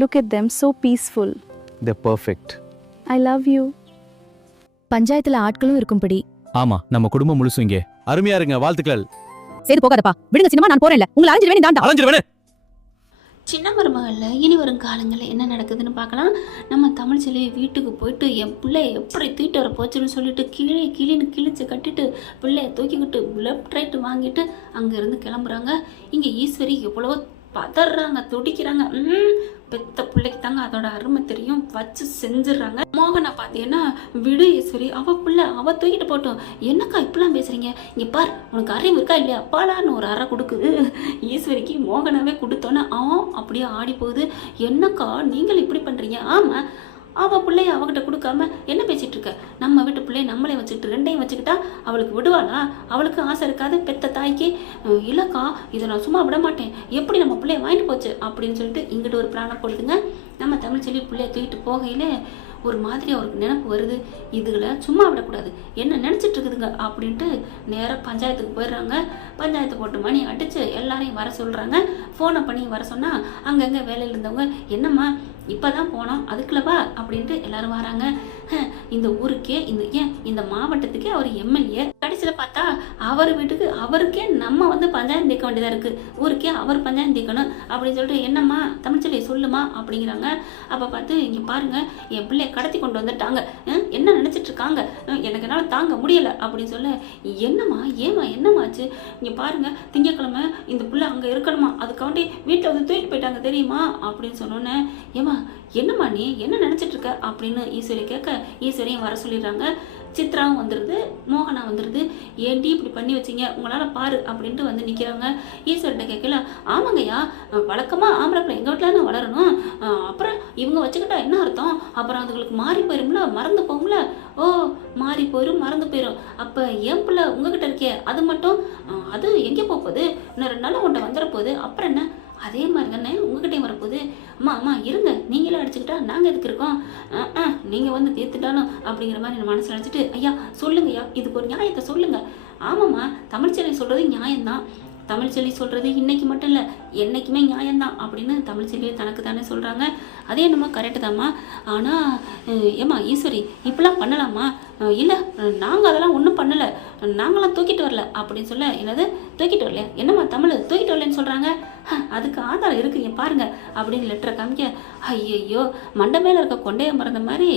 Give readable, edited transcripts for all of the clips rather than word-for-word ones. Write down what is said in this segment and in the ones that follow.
Look at them, so peaceful. They're perfect. I love you. பஞ்சாயத்துல ஆட்களும் இருக்கும்படி. ஆமா, நம்ம குடும்பம் முழுசும் இங்கே. அருமையா இருங்க, வாழ்த்துக்கள். சரி போகாதப்பா, விடுங்க சின்னமா, நான் போறேன்ல. உங்களை அலைஞ்சிருவேன் நீ தாண்டா. அலைஞ்சிருவேனே. சின்ன மருமகளில் இனி வரும் காலங்களில் என்ன நடக்குதுன்னு பார்க்கலாம். நம்ம தமிழ் செல்வி வீட்டுக்கு போயிட்டு என் பிள்ளைய எப்படி தூக்கிட்டு வர போச்சுன்னு சொல்லிட்டு கீழேன்னு கிழிச்சு கட்டிட்டு பிள்ளைய தூக்கிக்கிட்டு லெஃப்ட் ரைட்டு வாங்கிட்டு அங்கேருந்து கிளம்புறாங்க. இங்கே ஈஸ்வரி எவ்வளவோ பதறாங்க, துடிக்கிறாங்க. பெத்த பிள்ளைக்கு தாங்க அதோட அருமை தெரியும், வச்சு செஞ்சிடறாங்க. மோகனை பார்த்தீங்கன்னா, விடு ஈஸ்வரி, அவ தூக்கிட்டு போட்டோம், என்னக்கா இப்பெல்லாம் பேசுறீங்க, இங்கே பார் உனக்கு அறிவு இருக்கா இல்லையா, அப்பாலான்னு ஒரு அறை கொடுக்குது. ஈஸ்வரிக்கு மோகனாவே கொடுத்தோன்னே அப்படியே ஆடி போகுது. என்னக்கா நீங்கள் இப்படி பண்ணுறீங்க? ஆமாம், அவள் பிள்ளைய அவகிட்ட கொடுக்காம என்ன பேசிகிட்டு இருக்க? நம்ம வீட்டு பிள்ளைய நம்மளே வச்சுக்கிட்டு ரெண்டையும் வச்சுக்கிட்டா அவளுக்கு விடுவாளா? அவளுக்கு ஆசை இருக்காது பெத்த தாய்க்கு? இல்லைக்கா, இதை நான் சும்மா விட மாட்டேன், எப்படி நம்ம பிள்ளைய வாங்கிட்டு போச்சு அப்படின்னு சொல்லிட்டு இங்கிட்ட ஒரு பிளானை போடுதுங்க. நம்ம தமிழ் செல்வி பிள்ளைய தூக்கிட்டு போகையில் ஒரு மாதிரி அவருக்கு நினப்பு வருது, இதுகளை சும்மா விடக்கூடாது, என்ன நினச்சிட்டு இருக்குதுங்க அப்படின்ட்டு நேராக பஞ்சாயத்துக்கு போயிடுறாங்க. பஞ்சாயத்து போட்டு மணி அடித்து எல்லாரையும் வர சொல்கிறாங்க. ஃபோனை பண்ணி வர சொன்னால் அங்கங்கே வேலையில் இருந்தவங்க, என்னம்மா இப்போ தான் போனோம் அதுக்குள்ளவா அப்படின்ட்டு எல்லாரும் வராங்க. இந்த ஊருக்கே இந்த மாவட்டத்துக்கே அவர் எம்எல்ஏ, கடைசியில் பார்த்தா அவர் வீட்டுக்கு அவருக்கே நம்ம வந்து பஞ்சாயத்து தீர்க்க வேண்டியதாக இருக்குது, ஊருக்கே அவர் பஞ்சாயத்து தீர்க்கணும் அப்படின்னு சொல்லிட்டு, என்னம்மா தமிழ்ச்செல்வி சொல்லுமா அப்படிங்கிறாங்க. அப்போ பார்த்து, இங்கே பாருங்கள் என் பிள்ளைய கடத்தி கொண்டு வந்துட்டாங்க, என்ன நினச்சிட்டு இருக்காங்க, எனக்கு என்னால் தாங்க முடியலை அப்படின்னு சொல்ல, என்னம்மா என்னம்மாச்சு, இங்கே பாருங்கள் திங்கக்கிழமை இந்த பிள்ளை அங்கே இருக்கணுமா, அதுக்காண்டி வீட்டில் வந்து தூக்கிட்டு போயிட்டாங்க தெரியுமா அப்படின்னு சொன்னோன்னே, ஏமா என்னம்மா நீ என்ன நினச்சிட்டு இருக்க அப்படின்னு ஈஸ்வரி கேட்க, ஈஸ்வரியும் வர சொல்லிடுறாங்க. சித்ராவும் வந்துடுது, மோகனா வந்துடுது. ஏன்டி இப்படி பண்ணி வச்சிங்க, உங்களால் பாரு அப்படின்ட்டு வந்து நிற்கிறாங்க. ஈஸ்வரிட்ட கேட்கல, ஆமாங்கய்யா, வழக்கமாக ஆம்பளை பிள்ளை எங்கள் வீட்டில் தான் வளரணும், அப்புறம் இவங்க வச்சுக்கிட்டா என்ன அர்த்தம், அப்புறம் அதுங்களுக்கு மாறி போயிரும்ல, மறந்து போகும்ல. ஓ, மாறி போயிடும் மறந்து போயிடும், அப்போ என் பிள்ளை உங்ககிட்ட இருக்கே அது மட்டும் அது எங்கே போகுது, இன்னும் 2 நாள் உன்ட்ட வந்துட போகுது, அப்புறம் என்ன அதே மாதிரி தானே உங்ககிட்டயும் வரப்போகுது. அம்மா இருங்க, நீங்களே அடிச்சுக்கிட்டா நாங்கள் எதுக்கு இருக்கோம், நீங்கள் வந்து தீர்த்துட்டாலும் அப்படிங்கிற மாதிரி நான் மனசில் நினச்சிட்டு, ஐயா சொல்லுங்கய்யா, இதுக்கு ஒரு நியாயத்தை சொல்லுங்கள். ஆமாம்மா, தமிழ்ச்செல்வி சொல்கிறது நியாயம்தான், தமிழ்ச்செல்வி சொல்கிறது இன்னைக்கு மட்டும் இல்லை என்றைக்குமே நியாயம்தான் அப்படின்னு தமிழ்ச்செல்வியை தனக்கு தானே சொல்கிறாங்க. அதே என்னம்மா கரெக்டு தாம்மா, ஆனால் ஏம்மா ஈஸ்வரி இப்படிலாம் பண்ணலாமா? இல்லை, நாங்கள் அதெல்லாம் ஒன்றும் பண்ணலை, நாங்களாம் தூக்கிட்டு வரல அப்படின்னு சொல்ல, என்னது தூக்கிட்டு வரலையா, என்னம்மா தமிழ் தூக்கிட்டு வரலன்னு சொல்கிறாங்க, அதுக்கு ஆதாரம் இருக்குங்க பாருங்கள் அப்படின்னு லெட்டரை காமிக்க, ஐயையோ மண்டை மேலே இருக்க கொண்டைய மறந்த மாதிரி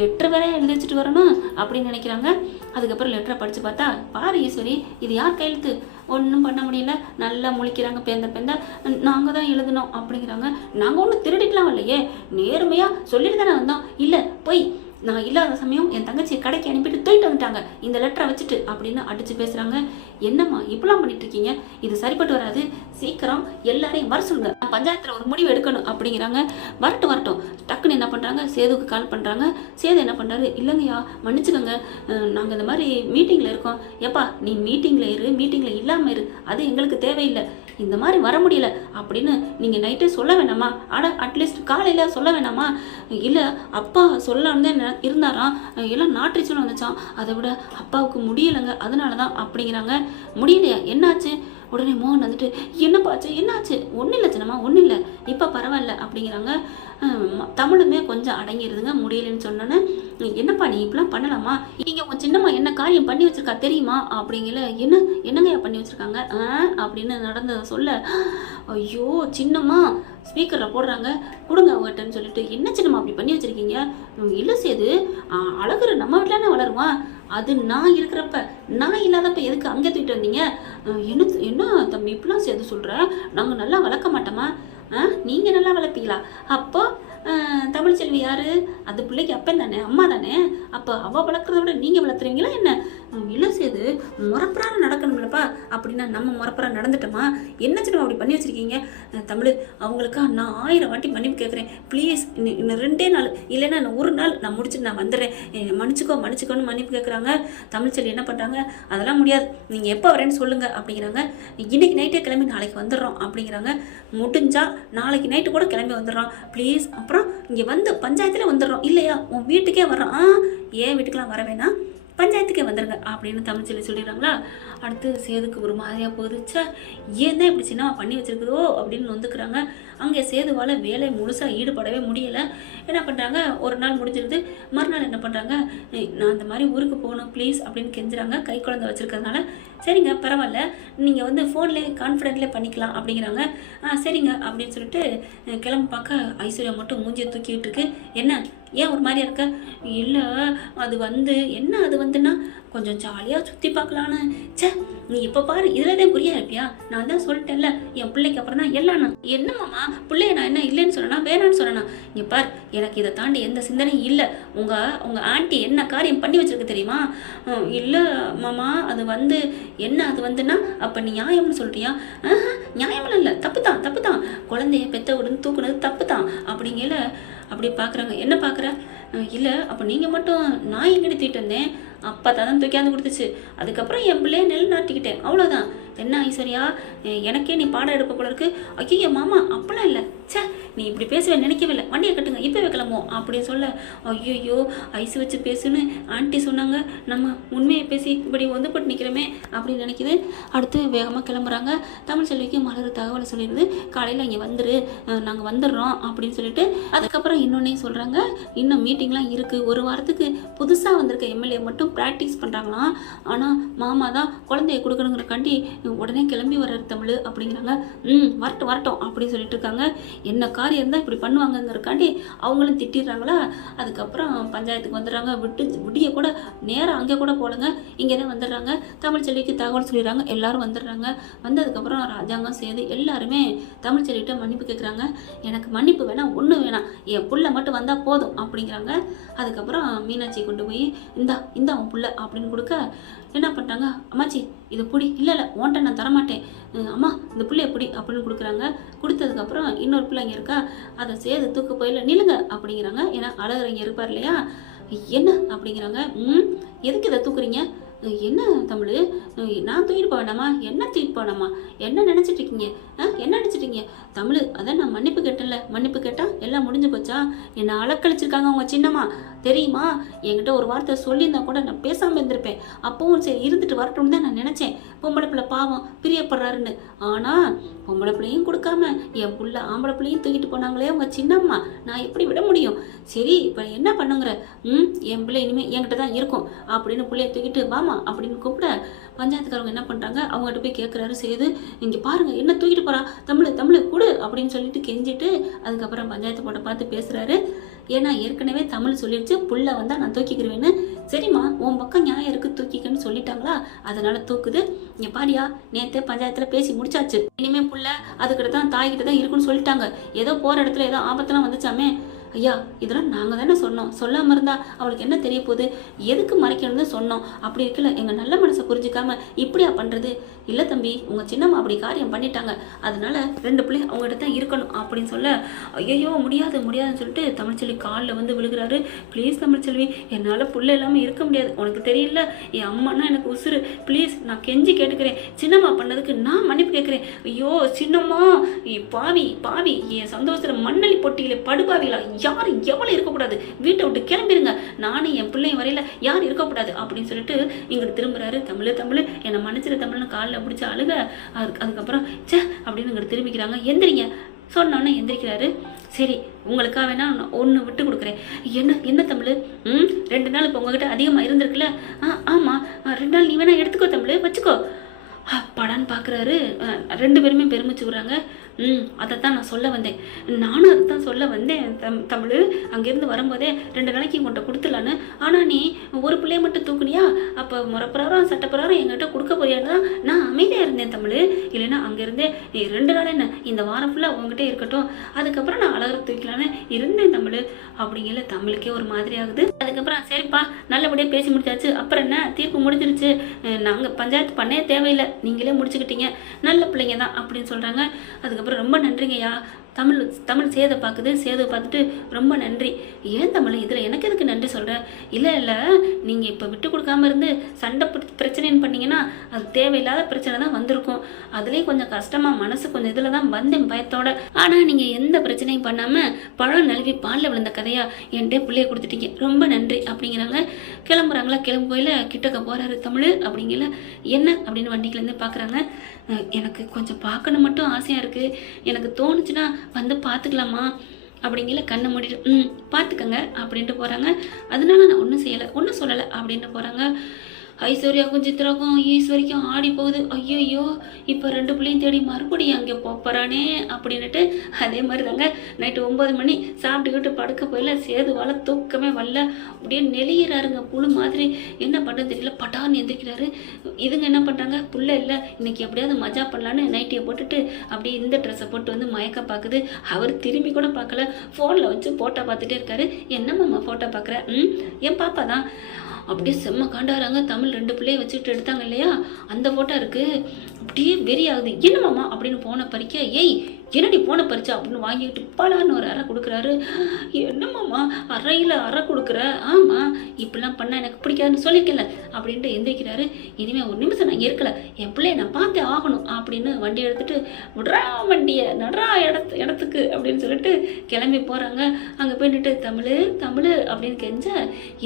லெட்டர் வேற எழுதி வச்சுட்டு வரணும் அப்படின்னு நினைக்கிறாங்க. அதுக்கப்புறம் லெட்டரை படித்து பார்த்தா, பாரு ஈஸ்வரி இது யார் கையெழுத்து, ஒன்றும் பண்ண முடியல, நல்லா முழிக்கிறாங்க, பேந்த நாங்கள் தான் எழுதணும் அப்படிங்கிறாங்க. நாங்கள் ஒன்றும் திருடிக்கலாம் இல்லையே, நேர்மையாக சொல்லிட்டு தானே வந்தோம், இல்லை போய் நான் இல்லாத சமயம் என் தங்கச்சியை கடைக்கு அனுப்பிட்டு தூக்கிட்டு வந்துட்டாங்க இந்த லெட்டரை வச்சுட்டு அப்படின்னு அடித்து பேசுகிறாங்க. என்னம்மா இப்படிலாம் பண்ணிட்டு இருக்கீங்க, இது சரிப்பட்டு வராது, சீக்கிரம் எல்லாரையும் வர சொல்லுங்க, பஞ்சாயத்தில் ஒரு முடிவு எடுக்கணும் அப்படிங்கிறாங்க. வரட்டும் டக்குன்னு என்ன பண்ணுறாங்க, சேதுக்கு கால் பண்ணுறாங்க. சேது என்ன பண்ணுறாரு, இல்லைங்கய்யா மன்னிச்சுக்கோங்க, நாங்கள் இந்த மாதிரி மீட்டிங்கில் இருக்கோம். எப்பா நீ மீட்டிங்கில் இல்லாமல் இரு, அது எங்களுக்கு தேவையில்லை, இந்த மாதிரி வர முடியல அப்படின்னு நீங்கள் நைட்டே சொல்ல வேணாமா, அட்லீஸ்ட் காலையில் சொல்ல வேணாமா? இல்லை அப்பா சொல்லலான்னு தான் இருந்தாராம், எல்லாம் நாட்ரிச்சுன்னு வந்துச்சான், அதை விட அப்பாவுக்கு முடியலைங்க அதனால தான் அப்படிங்கிறாங்க. முடியலையா, என்னாச்சு? உடனே மோகன் வந்துட்டு, என்னப்பாச்சு என்னாச்சு? ஒன்றும் இல்லை சின்னம்மா, ஒன்றும் இல்லை, இப்போ பரவாயில்ல அப்படிங்கிறாங்க. தமிழுமே கொஞ்சம் அடங்கிடுதுங்க. முடியலன்னு சொன்னோன்னே, என்னப்பா நீ இப்படிலாம் பண்ணலாமா, நீங்கள் உங்கள் சின்னம்மா என்ன காரியம் பண்ணி வச்சுருக்கா தெரியுமா அப்படிங்கல. என்னங்கய்யா பண்ணி வச்சுருக்காங்க அப்படின்னு நடந்ததை சொல்ல, ஐயோ சின்னம்மா ஸ்பீக்கரில் போடுறாங்க, கொடுங்க அவங்ககிட்டன்னு சொல்லிட்டு, என்ன சின்னம்மா அப்படி பண்ணி வச்சுருக்கீங்க? இல்லை சேது, அழகுற நம்ம வீட்டில் வளருவான், அது நான் இருக்கிறப்ப, நான் இல்லாதப்ப எதுக்கு அங்கே தூக்கிட்டு வந்தீங்க? என்ன தம்பி இப்படிலாம் சேது சொல்கிற, நாங்கள் நல்லா வளர்க்க மாட்டோமா? நீங்கள் நல்லா வளர்ப்பீங்களா? அப்போ தமிழ்ச்செல்வி யார், அது பிள்ளைக்கு அப்பன் தானே, அம்மா தானே, அப்போ அவள் வளர்க்குறத விட நீங்கள் வளர்த்துறீங்களா என்ன? இல்லை சேது, முறப்புறான நடக்கணும்லப்பா, அப்படின்னா நம்ம முறப்புறாக நடந்துட்டோமா? என்ன சின்ன அப்படி பண்ணி வச்சுருக்கீங்க? தமிழ் அவங்களுக்கா நான் 1000 வாட்டி மன்னிப்பு கேட்குறேன், ப்ளீஸ் இன்னும் 2 நாள் இல்லைன்னா நான் 1 நாள் நான் முடிச்சுட்டு நான் வந்துடுறேன், மன்னிச்சுக்கோன்னு மன்னிப்பு கேட்குறாங்க. தமிழ்ச்செல்வி என்ன பண்ணுறாங்க, அதெல்லாம் முடியாது, நீங்கள் எப்போ வரேன்னு சொல்லுங்கள் அப்படிங்கிறாங்க. இன்றைக்கி நைட்டே கிளம்பி நாளைக்கு வந்துடுறோம் அப்படிங்கிறாங்க. முடிஞ்சால் நாளைக்கு நைட்டு கூட கிளம்பி வந்துடுறோம் ப்ளீஸ், அப்புறம் இங்கே வந்து பஞ்சாயத்தில் வந்துடுறோம், இல்லையா உன் வீட்டுக்கே வர்றோம். ஏன் வீட்டுக்கெலாம் வர வேணாம், பஞ்சாயத்துக்கே வந்துடுங்க அப்படின்னு தமிழ்ச்செல்வி சொல்லிடுறாங்களா. அடுத்து சேதுக்கு ஒரு மாதிரியாக போகுது. ஏன் தான் இப்படி சின்னமாக பண்ணி வச்சிருக்குதோ அப்படின்னு வந்துக்கிறாங்க. அங்கே சேதுவால் வேலை முழுசாக ஈடுபடவே முடியலை. என்ன பண்ணுறாங்க, ஒரு நாள் முடிஞ்சிருது. மறுநாள் என்ன பண்ணுறாங்க, நான் அந்த மாதிரி ஊருக்கு போகணும் ப்ளீஸ் அப்படின்னு கெஞ்சுறாங்க. கை குழந்தை வச்சுருக்கிறதுனால. சரிங்க பரவாயில்ல, நீங்கள் வந்து ஃபோன்லேயே கான்ஃபிடென்ட்லேயே பண்ணிக்கலாம் அப்படிங்கிறாங்க. சரிங்க அப்படின்னு சொல்லிட்டு கிளம்பி பார்க்க ஐஸ்வர்யா மட்டும் மூஞ்சியை தூக்கிட்டு இருக்கு. என்ன ஏன் ஒரு மாதிரியா இருக்க? இல்லை அது வந்து என்ன, அது வந்துன்னா கொஞ்சம் ஜாலியாக சுற்றி பார்க்கலான்னு. நீ இப்போ பாரு இதில் தான் குறியா இருப்பியா? நான் தான் சொல்லிட்டேன்ல, என் பிள்ளைக்கு அப்புறம் தான் எல்லாம். என்னம்மாம்மா பிள்ளைய நான் என்ன இல்லைன்னு சொன்னேன்னா வேணான்னு சொன்னேன்னா? இங்கே பார், எனக்கு இதை தாண்டி எந்த சிந்தனையும் இல்லை. உங்கள் ஆண்டி என்ன காரியம் பண்ணி வச்சிருக்கு தெரியுமா? இல்லை மாமா, அது வந்து என்ன, அது வந்துன்னா அப்போ நீ நியாயம்னு சொல்கிறியா? நியாயமெல்லாம் இல்லை, தப்பு தான். குழந்தைய பெத்த உடனே தூக்குனது தப்பு தான் அப்படிங்கல. அப்படி பார்க்குறாங்க. என்ன பார்க்குற? இல்லை அப்போ நீங்கள் மட்டும் நான் எங்கடி தூக்கிட்டு வந்தேன், அப்பா தான் தூக்கியாந்து கொடுத்துச்சு. அதுக்கப்புறம் என் பிள்ளைய நெல் நாட்டிக்கிட்டேன், அவ்வளோதான். என்ன ஐஸ்வர்யா, எனக்கே நீ பாடம் எடுப்ப போல இருக்கு. ஐயோ மாமா அப்பெல்லாம் இல்லை, நீ இப்படி பேசுவே நினைக்கவே இல்லை, வண்டியை கட்டுங்க இப்போ வைக்கலாமோ அப்படின்னு சொல்ல, ஐயோ ஐஸ் வச்சு பேசுன்னு ஆண்டி சொன்னாங்க, நம்ம உண்மையை பேசி இப்படி ஒந்துப்பட்டு நிற்கிறோமே அப்படின்னு நினைக்கிது. அடுத்து வேகமாக கிளம்புறாங்க. தமிழ்ச்செல்விக்கு மலர் தகவலை சொல்லிடுது, காலையில் இங்கே வந்துரு, நாங்கள் வந்துடுறோம் அப்படின்னு சொல்லிட்டு. அதுக்கப்புறம் இன்னொன்னையும் சொல்கிறாங்க, இன்னும் மீட்டிங்லாம் இருக்குது, ஒரு வாரத்துக்கு புதுசாக வந்திருக்க எம்எல்ஏ மட்டும் ப்ராக்டிஸ் பண்ணுறாங்களாம். ஆனால் மாமா தான் குழந்தைய கொடுக்கணுங்கிறக்காண்டி உடனே கிளம்பி வர்றாரு தமிழ் அப்படிங்கிறாங்க. வரட்டும் அப்படின்னு சொல்லிட்டு இருக்காங்க. என்ன காரியம் இருந்தால் இப்படி பண்ணுவாங்கங்கிறக்காண்டி அவங்களும் திட்டிடுறாங்களா. அதுக்கப்புறம் பஞ்சாயத்துக்கு வந்துடுறாங்க. விடிய கூட நேராக அங்கே கூட போலங்க, இங்கே தான் வந்துடுறாங்க. தமிழ்ச்செல்விக்கு தகவல் சொல்லிடுறாங்க. எல்லாரும் வந்துடுறாங்க. வந்ததுக்கப்புறம் ராஜாங்கம் சேது எல்லாருமே தமிழ்ச்செல்விகிட்ட மன்னிப்பு கேட்குறாங்க. எனக்கு மன்னிப்பு வேணாம், ஒன்றும் வேணாம், என் புள்ள மட்டும் வந்தால் போதும் அப்படிங்கிறாங்க. அதுக்கப்புறம் மீனாட்சி கொண்டு போய் இந்தா உன் புள்ள அப்படின்னு கொடுக்க என்ன பண்ணிட்டாங்க, அம்மாச்சி இது பிடி. இல்லை உன்ட்ட நான் தரமாட்டேன், அம்மா இந்த பிள்ளைய பிடி அப்படின்னு கொடுக்குறாங்க. கொடுத்ததுக்கப்புறம் இன்னொரு பிள்ளைங்க இருக்கா, அதை சேது தூக்க போயில நில்லுங்க அப்படிங்கிறாங்க. ஏன்னா அழகுறங்க இருப்பார் இல்லையா. என்ன அப்படிங்கிறாங்க. எதுக்கு இதை தூக்குறீங்க? என்ன தமிழ், நான் தூக்கிட்டு போவேண்டாமா? என்ன தூக்கிட்டு போவேண்டாமா? என்ன நினச்சிட்டு இருக்கீங்க? என்ன நினச்சிட்டீங்க தமிழ்? அதான் நான் மன்னிப்பு கேட்டேன்ல, மன்னிப்பு கேட்டால் எல்லாம் முடிஞ்சு போச்சா? என்னை அலக்கழிச்சிருக்காங்க அவங்க சின்னம்மா தெரியுமா? என்கிட்ட ஒரு வார்த்தை சொல்லியிருந்தா கூட நான் பேசாமல் இருந்திருப்பேன். அப்பவும் சரி இருந்துட்டு வரட்டும்னு தான் நான் நினச்சேன். பொம்பளை பிள்ளை பாவம் பிரியப்படுறாருன்னு. ஆனால் பொம்பளை பிள்ளையும் கொடுக்காம என் புள்ள ஆம்பளை பிள்ளையும் தூக்கிட்டு போனாங்களே அவங்க சின்னம்மா, நான் எப்படி விட முடியும்? சரி இப்போ என்ன பண்ணுங்கிற? என் பிள்ளை இனிமேல் என்கிட்ட தான் இருக்கும் அப்படின்னு பிள்ளைய தூக்கிட்டு வாமா அப்படின்னு கூப்பிட பஞ்சாயத்துக்காரங்க என்ன பண்ணுறாங்க, அவங்ககிட்ட போய் கேட்குறாரு சேது, இங்கே பாருங்கள் என்ன தூக்கிட்டு போகிறா, தமிழ் கொடு அப்படின்னு சொல்லிட்டு கெஞ்சிட்டு அதுக்கப்புறம் பஞ்சாயத்து போட்ட பார்த்து பேசுகிறாரு. ஏன்னா ஏற்கனவே தமிழ் சொல்லிடுச்சு, புள்ள வந்தால் நான் தூக்கிக்கிறேன்னு. சரிம்மா உன் பக்கம் நியாயம் இருக்குது, தூக்கிக்கன்னு சொல்லிட்டாங்களா, அதனால தூக்குது. இங்கே பாரியா, நேற்று பஞ்சாயத்தில் பேசி முடிச்சாச்சு, இனிமேல் புள்ள அதுக்கிட்ட தான் தாய்கிட்ட தான் இருக்குன்னு சொல்லிட்டாங்க. ஏதோ போகிற இடத்துல ஏதோ ஆபத்தெல்லாம் வந்துச்சாமே. ஐயா இதெல்லாம் நாங்கள் தானே சொன்னோம், சொல்லாமல் இருந்தால் அவளுக்கு என்ன தெரிய போகுது, எதுக்கு மறைக்கணும்னு சொன்னோம். அப்படி இருக்கல எங்கள் நல்ல மனசை புரிஞ்சிக்காம இப்படியா பண்ணுறது? இல்லை தம்பி, உங்கள் சின்னம்மா அப்படி காரியம் பண்ணிட்டாங்க, அதனால 2 பிள்ளை அவங்ககிட்ட தான் இருக்கணும் அப்படின்னு சொல்ல, ஐயோ முடியாதுன்னு சொல்லிட்டு தமிழ்ச்செல்வி காலில் வந்து விழுகிறாரு. ப்ளீஸ் தமிழ்ச்செல்வி, என்னால் புள்ள இல்லாமல் இருக்க முடியாது, உனக்கு தெரியல, என் அம்மானா எனக்கு உசுறு, ப்ளீஸ் நான் கெஞ்சி கேட்டுக்கிறேன், சின்னம்மா பண்ணதுக்கு நான் மன்னிப்பு கேட்குறேன். ஐயோ சின்னம்மா பாவி என் சந்தோஷத்தில் மண்ணலி பொட்டியில படுபாவிகளா, யார் எவ்வளோ இருக்கக்கூடாது, வீட்டை விட்டு கிளம்பிடுங்க, நானும் என் பிள்ளையும் வரையில யார் இருக்கக்கூடாது அப்படின்னு சொல்லிட்டு இங்கிட்டு திரும்புறாரு. தமிழ் என்னை மன்னிச்சிட தமிழ்னு காலில் பிடிச்ச அழுக. அதுக்கப்புறம் அப்படின்னு இங்கிட்டு திரும்பிக்கிறாங்க. எந்திரிங்க சொன்னோன்னே எந்திரிக்கிறாரு. சரி உங்களுக்காக வேணா ஒன்று விட்டு கொடுக்குறேன். என்ன தமிழ், 2 நாள் இப்போ உங்ககிட்ட அதிகமாக இருந்திருக்குல்ல? ஆமாம் 2 நாள் நீ வேணா எடுத்துக்கோ தமிழ், வச்சுக்கோ. படான்னு பார்க்குறாரு. 2 பேருமே பெருமிச்சு விடுறாங்க. அதைத்தான் நான் சொல்ல வந்தேன், நானும் அதைத்தான் சொல்ல வந்தேன் தமிழ், அங்கேருந்து வரும்போதே 2 நாளைக்கு உங்கள்கிட்ட கொடுத்துலான்னு. ஆனால் நீ ஒரு பிள்ளைய மட்டும் தூக்குனியா, அப்போ முறைப்பிரகாரம் சட்டப்பிரகாரம் எங்கள்கிட்ட கொடுக்க போறியான்னு நான் அமைதியாக இருந்தேன் தமிழ். இல்லைன்னா அங்கேருந்தே 2 நாள் என்ன, இந்த வாரம் ஃபுல்லாக உங்ககிட்டே இருக்கட்டும், அதுக்கப்புறம் நான் அழகர் தூக்கலான்னு இருந்தேன் தமிழ் அப்படிங்கல. தமிழுக்கே ஒரு மாதிரி ஆகுது. அதுக்கப்புறம் சரிப்பா நல்லபடியாக பேசி முடிச்சாச்சு, அப்புறம் என்ன தீர்ப்பு முடிஞ்சிருச்சு, நாங்கள் பஞ்சாயத்து பண்ணே தேவையில்லை, நீங்களே முடிச்சுக்கிட்டீங்க, நல்ல பிள்ளைங்க தான் அப்படின்னு சொல்கிறாங்க. அதுக்கப்புறம் ரொம்ப நன்றிங்கய்யா, தமிழ் சேதை பார்க்குது. சேதை பார்த்துட்டு ரொம்ப நன்றி. ஏன் தமிழ் இதில் எனக்கு எதுக்கு நன்றி சொல்கிற? இல்லை நீங்கள் இப்போ விட்டு கொடுக்காம இருந்து சண்டை பிரச்சனைன்னு பண்ணீங்கன்னா அது தேவையில்லாத பிரச்சனை தான் வந்திருக்கும். அதுலேயும் கொஞ்சம் கஷ்டமாக மனசு கொஞ்சம் இதில் தான் வந்தேன் பயத்தோட. ஆனால் நீங்கள் எந்த பிரச்சனையும் பண்ணாமல் பழம் நழுவி பாலில் விழுந்த கதையா என்கிட்ட பிள்ளைய கொடுத்துட்டீங்க, ரொம்ப நன்றி அப்படிங்கிறாங்க. கிளம்புறாங்களா? கிளம்பு போயில கிட்டக்க போகிறாரு தமிழ். அப்படிங்கல என்ன அப்படின்னு வண்டிக்குலேருந்து பார்க்குறாங்க. எனக்கு கொஞ்சம் பார்க்கணும் மட்டும் ஆசையாக இருக்குது, எனக்கு தோணுச்சுன்னா வந்து பார்த்துக்கலாமா அப்படிங்கல கண்ணை மூடிட்டு பார்த்துக்கங்க அப்படின்ட்டு போகிறாங்க. அதனால நான் ஒன்றும் செய்யலை, ஒன்றும் சொல்லலை அப்படின்ட்டு போகிறாங்க. ஐஸ்வர்யாவுக்கும் சித்ராவுக்கும் ஈஸ்வரிக்கும் ஆடி போகுது. ஐயோ இப்போ 2 பிள்ளையும் தேடி மறுபடியும் அங்கே போகிறானே அப்படின்னுட்டு. அதே மாதிரி தாங்க நைட்டு 9 மணி சாப்பிட்டுக்கிட்டு படுக்க போயில சேதுவால் தூக்கமே வரல. அப்படியே நெளியிறாருங்க புழு மாதிரி. என்ன பண்ணுறது தெரியல, பட்டான்னு எந்திரிக்கிறாரு. இதுங்க என்ன பண்ணுறாங்க, புள்ள இல்லை இன்னைக்கு எப்படியாவது மஜா பண்ணலான்னு நைட்டியை போட்டுட்டு அப்படியே இந்த ட்ரெஸ்ஸை போட்டு வந்து மயக்க பார்க்குது. அவர் திரும்பி கூட பார்க்கல, ஃபோனில் வச்சு ஃபோட்டோ பார்த்துட்டே இருக்காரு. என்னம்மா ஃபோட்டோ பார்க்குற? என் பாப்பா தான். அப்படியே செம்ம காண்டாராங்க. தமிழ் 2 பிள்ளையை வச்சுக்கிட்டு எடுத்தாங்க இல்லையா, அந்த ஃபோட்டோ இருக்குது. அப்படியே வெறி ஆகுது. என்னமாம்மா அப்படின்னு போன பறிக்க, ஏய் என்னடி போன பறிச்சா அப்படின்னு வாங்கிக்கிட்டு பலான்னு ஒரு அறை கொடுக்குறாரு. என்னமாம்மா அறையில் அறை கொடுக்குற? ஆமாம் இப்படிலாம் பண்ணால் எனக்கு பிடிக்காதுன்னு சொல்லிக்கல அப்படின்ட்டு எந்திரிக்கிறாரு. இனிமேல் ஒரு நிமிஷம் நான் இருக்கலை, என் பிள்ளைய நான் பார்த்தே ஆகணும் அப்படின்னு வண்டி எடுத்துட்டு விட்றா வண்டியை நடரா இடத்துக்கு அப்படின்னு சொல்லிட்டு கிளம்பி போகிறாங்க. அங்கே போயிட்டு தமிழ் அப்படின்னு கெஞ்ச,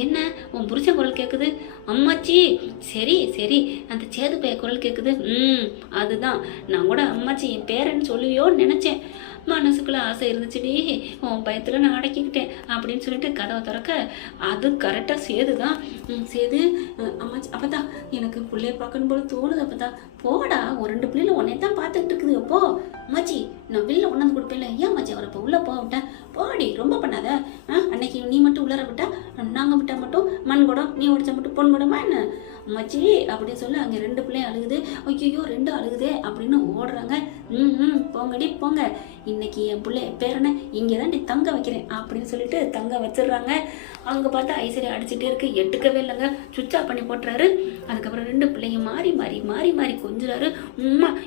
என்ன உன் புருஷன் குரல் கேட்குது? அம்மாச்சி. சரி அந்த சேது பைய குரல் கேட்குது. அதுதான் நான் கூட அம்மாச்சி என் பேரன்னு சொல்லுவியோன்னு நினைச்சேன். மனசுக்குள்ள ஆசை இருந்துச்சுடி, உன் பயத்தில் நான் அடக்கிக்கிட்டேன் அப்படின்னு சொல்லிட்டு கதவை திறக்க அது கரெக்டாக சேது தான். சேது, அம்மாச்சி அப்பதான் எனக்கு பிள்ளைய பார்க்கணும் போல தோணுது. அப்பதான் போடா, ஒரு 2 பிள்ளைல உன்னை தான் பார்த்துக்கிட்டு இருக்குது. அப்போ அம்மாச்சி நான் வெளில கொண்டாந்து கொடுப்பேன்ல, ஏன் அம்மாச்சி அவரை இப்போ உள்ளே போக விட்டேன்? போடி, ரொம்ப பண்ணாத. அன்னைக்கு நீ மட்டும் உள்ளர விட்டா, நாங்கள் விட்டா மட்டும் மண் குடம், நீ உடைச்சா மட்டும் பொன் குடமா என்ன அம்மாச்சி அப்படின்னு சொல்லி அங்கே 2 பிள்ளையும் அழுகுது. ஐயோ 2 அழுகுதே அப்படின்னு ஓடுறாங்க. போங்கடி போங்க, இன்னைக்கு என் பிள்ளை பேரனை இங்கே தான் தங்க வைக்கிறேன் அப்படின்னு சொல்லிட்டு தங்க வச்சிடுறாங்க. அங்கே பார்த்தா ஐஸ்வர்யா அடிச்சுட்டே இருக்கு, எட்டுக்கவே இல்லைங்க, சுவிட்ச் ஆஃப் பண்ணி போட்டுறாரு. அதுக்கப்புறம் 2 பிள்ளைங்க மாறி கொஞ்சுறாரு.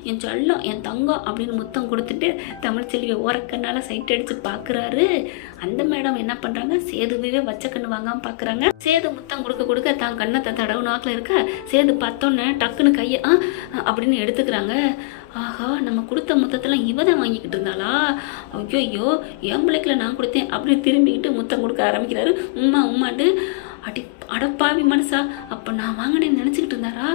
என் சொல்லம் என் தங்கம் அப்படின்னு முத்தம் கொடுத்துட்டு தமிழ்ச்செல்வியை ஓரக்கண்ணால் சைட் அடித்து பார்க்குறாரு. அந்த மேடம் என்ன பண்ணுறாங்க, சேதுவே வச்ச கண்ணு வாங்காமல் பார்க்குறாங்க. சேது முத்தம் கொடுக்க தான் கண்ணத்தை தடவு நாக்கில் இருக்க சேது பார்த்தோன்னே டக்குன்னு கையை அப்படின்னு எடுத்துக்கிறாங்க. ஆஹா, நம்ம கொடுத்த முத்தத்தெல்லாம் இவ தான் வாங்கிக்கிட்டு இருந்தாளா? ஐயோ என் பிள்ளைக்குல நான் கொடுத்தேன் அப்படின்னு திரும்பிக்கிட்டு முத்தம் கொடுக்க ஆரம்பிக்கிறாரு. உம்மாண்டு அடப்பாவி மனசா, அப்போ நான் வாங்கினேன்னு நினச்சிக்கிட்டு இருந்தாரா?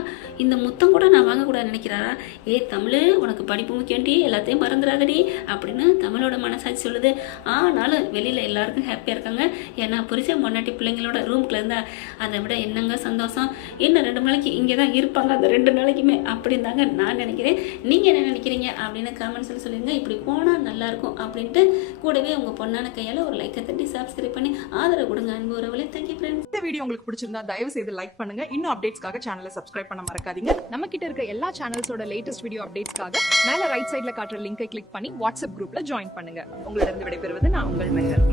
இந்த முத்தம் கூட நான் வாங்கக்கூடாது நினைக்கிறாரா? ஏ தமிழ், உனக்கு படிப்பு முக்கியண்டி, எல்லாத்தையும் மறந்துடாதடி அப்படின்னு தமிழோட மனசாட்சி சொல்லுது. ஆனாலும் வெளியில் எல்லாருக்கும் ஹாப்பியாக இருக்காங்க. ஏன்னா புரிச்ச பொண்டாட்டி பிள்ளைங்களோட ரூமுக்குள்ள இருந்தால் அதை விட என்னங்க சந்தோஷம். இன்னும் 2 நாளைக்கு இங்கே தான் இருப்பாங்க, அந்த 2 நாளைக்குமே அப்படின்னு தாங்க நான் நினைக்கிறேன். நீங்கள் என்ன நினைக்கிறீங்க அப்படின்னு கமெண்ட்ஸில் சொல்லுங்க. இப்படி போனால் நல்லாயிருக்கும் அப்படின்ட்டு கூடவே உங்கள் பொண்ணான கையால் ஒரு லைக்கை தட்டி சப்ஸ்கிரைப் பண்ணி ஆதரவு கொடுங்க. அன்பு உறவுகளே, தேங்க்யூ ஃப்ரெண்ட்ஸ். இந்த வீடியோ உங்களுக்கு பிடிச்சிருந்தா தயவு செய்து லைக் பண்ணுங்க. இன்னும் அப்டேட்ஸ்க்காக சேனலை சப்ஸ்கிரைப் பண்ண மறக்காதீங்க. நம்ம கிட்ட இருக்க எல்லா சேனல்ஸோட லேட்டஸ்ட் வீடியோ அப்டேட்ஸ்க்காக மேல ரைட் சைடுல காட்டுற லிங்கை கிளிக் பண்ணி வாட்ஸ்அப் குரூப்ல ஜாயின் பண்ணுங்க. உங்களிடம் விடைபெறுவது நான் உங்கள் மெஹர்.